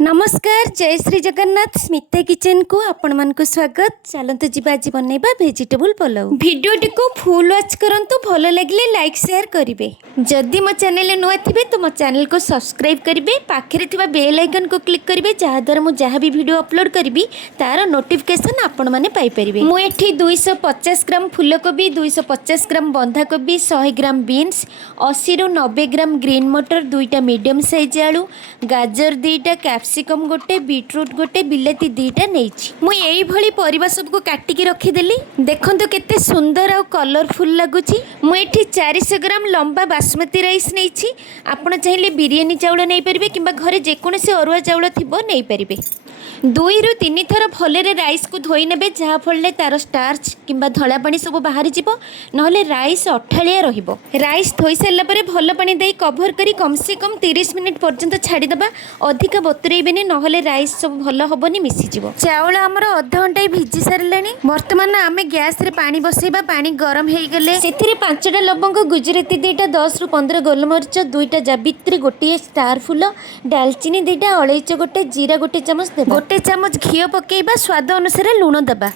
नमस्कार जय श्री जगन्नाथ स्मिता किचन को आपण मान को स्वागत। चलते जीवा आज बनैबा वेजिटेबल पुलाव। वीडियोटी को फुल वॉच करंतु भल लगिले लाइक शेयर करिवे। जदि मो चैनल नुआ थिबे तो मो चैनल को सब्सक्राइब करिवे, पाखरे थिबा बेल आइकन को क्लिक करिवे जहा द्वारा मु जहा भी वीडियो अपलोड करबी तार नोटिफिकेशन आपण माने पाई परिबे। मु एठी 250 ग्राम फूलकोबी, 250 ग्राम बंधाकोबी, 100 ग्राम बीन्स, 80 रु 90 ग्राम ग्रीन मटर, दुईटा मीडियम साइज आलू, गाजर दुईटा, कैप्सिकम गोटे, बीटरूट गोटे, बिलाती दुईटा नहीं मुई यही भली परिबा सब को काटिकी रखीदेली। देखंतु केते सुंदर और कलरफुल लगुची। मु एठी 400 ग्राम लंबा बासमती राइस नहीं। आपण चाहिए बिरियानी चाउल नहीं पारिबे किंबा घरे जेकोसी अरुआ चाउल थिबो नहीं पारिबे। 2 रु 3 थर भलरे राइस को धोई नेबे जहा फलले तार स्टार्च किंबा धला पानी सब बाहर जिवो, नहले राइस अठालिया रहिबो। राइस धोई सारला परे भल पानी देई कवर करी कम से कम 30 मिनिट पर्यंत छाड़ी दबा। अधिक बतुरेबेनी नहले राइस सब भल हबनी मिसी जिवो। चाउल हमर आधा घंटा भिजी सारलानी। वर्तमान आमे गैस रे पानी बसेबा। पानी गरम हेई गले सेथिरे 5टा लवंग, गुजराती 2टा, 10 रु 15 गोलमरिच, 2टा जावित्री, गोटे स्टार फूल, दालचीनी 2टा, अलैच गोटे, जीरा गोटे चामच देबा। गोटे चामच घी पकेबा, स्वाद अनुसार लूण दबा,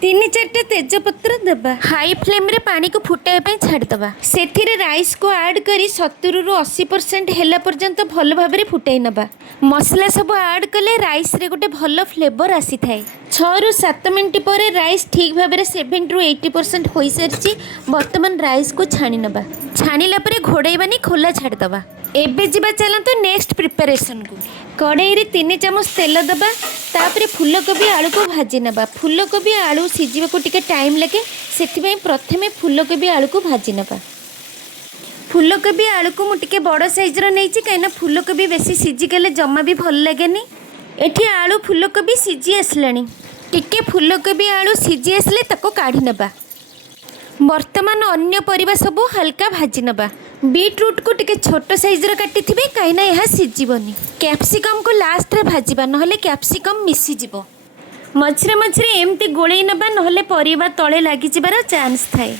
3-4टा तेजपत्र दबा। हाई फ्लेम रे पानी को फुटाई पे छाड़ दबा। सेथिरे राइस को ऐड करी 70 रु 80% हेला पर्यंत भल भाबरे फुटाई नबा। मसला सब ऐड कले राइस रे गोटे भल फ्लेवर आसी थाए। 6 रु 7 मिनिट पर राइस ठीक भाबरे 70 रु 80% होई सरची। वर्तमान राइस को छाणी नबा। छाणीला परे घोड़ाइबानी, खोला छाड़ दबा। एबे जीवा चलतो नेक्स्ट प्रिपरेशन को। कड़ाई रे 3 चामच तेल दबा, तापरे फूलकोबी आलू को भाजी नबा। फूलकोबी आलू सिझिबा को टिके टाइम लगे, सेथिबाई प्रथमे फूलकोबी आलू को भाजी नबा। फूलकोबी आलू को मु टिके बड़ साइज रो नेछि, काइना फूलकोबी बेसी सिझी गले जम्मा भी भल लागेनी। एठी आलू फूलकोबी सिझी आसलानी। टिके फूलकोबी आलू सिझी आसले ताको काढी नबा। वर्तमान अन्य परिबा सब हल्का भाजी नबा। बीटरूट को टिके छोट साइज रो काटी थिबे, काइना यहा सिझिबोनी। कैप्सिकम को लास्ट रे भाजीबा, नहले कैप्सिकम मिसी जिवो। मझरे मझरे एमती गोळेई नबा, नहले परिबा तळे लागि जिबार चांस थाए।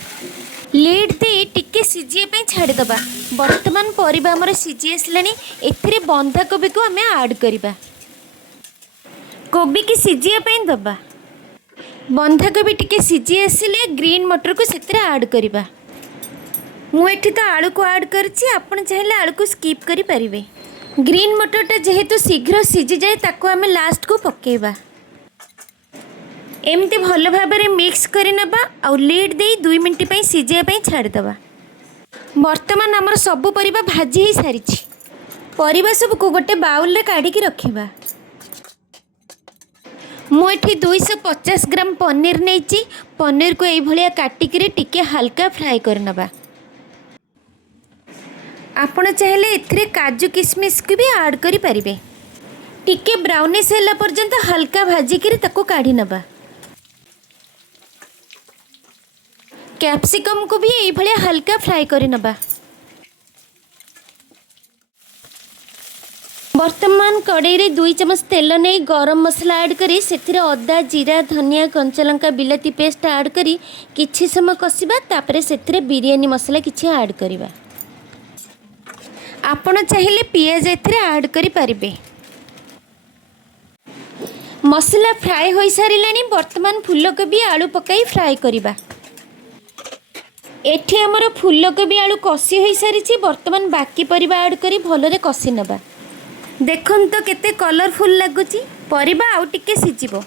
लीड दे टिके सिझिए पे छाड़ी दबा। वर्तमान परिबा हमर सिझी आसलानी। एथिरे बंधाकोबी को हमें ऐड करिबा। कोबी की सिझिए पे दबा। बंधाकोबी टिके सिझी आसिले ग्रीन मटर को सेतिरे ऐड करिबा। मु एठी तो आलू को ऐड करछि, आपण चाहिले आलू को स्किप करि परिबे। ग्रीन मटरटा जेहेतु शीघ्र सिझी जाए ताको हमें लास्ट को पकेबा। एमती भल भाबरे मिक्स करि नबा और लीड दे 2 मिनिट पई सिझिया पई छाड़ दबा। वर्तमान हमर सब परिबा भाजी ही सारिछि। परिबा सब को गोटे बाउल रे काढी के रखिबा। मु एठी 250 ग्राम पनीर नेछि। पनीर को एई भलिया काटी के टिके हल्का फ्राई कर नबा। आपण चाहिले एथिरे काजू किशमिश को भी ऐड करि परिबे। टिके ब्राउनिश होला पर्यंत हल्का भाजी के ताको काढी नबा। कैप्सिकम को भी एई भलिया हल्का फ्राई करि नबा। वर्तमान कड़ाई रे 2 चमच तेल नहीं गरम मसला ऐड करी सेथिरे अदा, जीरा, धनिया, कंचा लंका, बिलाती पेस्ट ऐड करी किछि समय कसिबा। तापरे सेथिरे बिरयानी मसला किछि ऐड करिबा। आपण चाहिले पियाज एथिरे ऐड करि परिबे। मसला फ्राई होई सारिलानी। वर्तमान फूलकोबी आलू पकाई फ्राई करिबा। एठी हमर फूलकोबी आलू कसी होई सारिछि। वर्तमान बाकी परिबा ऐड करी भलरे कसी नबा। देखन तो केते कलरफुल लागुची। परिबा आउ टिके सिझिबो।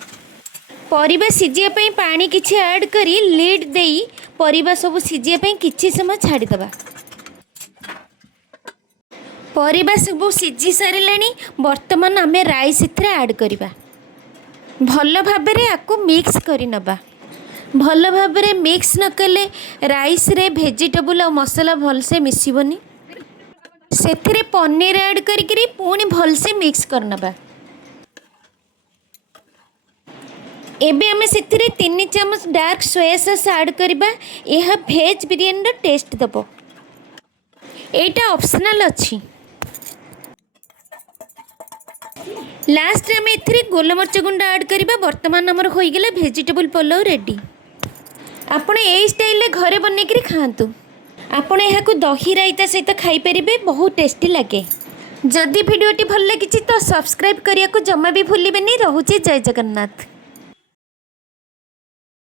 परिबा सिझिया पई पानी किछि ऐड करी लीड देई परिबा सब सिझिया पई किछि समय छाडी दबा। परिबा सब सिझी सारिलानी। वर्तमान आमे राइस इथरे ऐड करिबा। भल भाबरे आकु मिक्स करि नबा। भल भाबरे मिक्स न कले राइस रे वेजिटेबल और मसाला भल से मिसिबोनी। सेथिरे पनीर ऐड करी पुणी भल से मिक्स कर नबा। एबे हमें सेथिरे 3 चमच डार्क सोया सॉस ऐड करिबा। यह भेज बिरयानी रो टेस्ट दबो। एटा ऑप्शनल अछि। लास्ट में एथिरे गोलमरिच गुंड ऐड करिबा। वर्तमान हमर होई गेला वेजिटेबल पुलाव रेडी। आपण एई स्टाइल रे घरे बनै करी खांतु। आपण एहाकु दही रायता सहित खाई परिबे, बहुत टेस्टी लगे। जदि भिडियोटी भल लगी तो सब्सक्राइब करने को जमा भी भूलिए। रहुचे जय जगन्नाथ।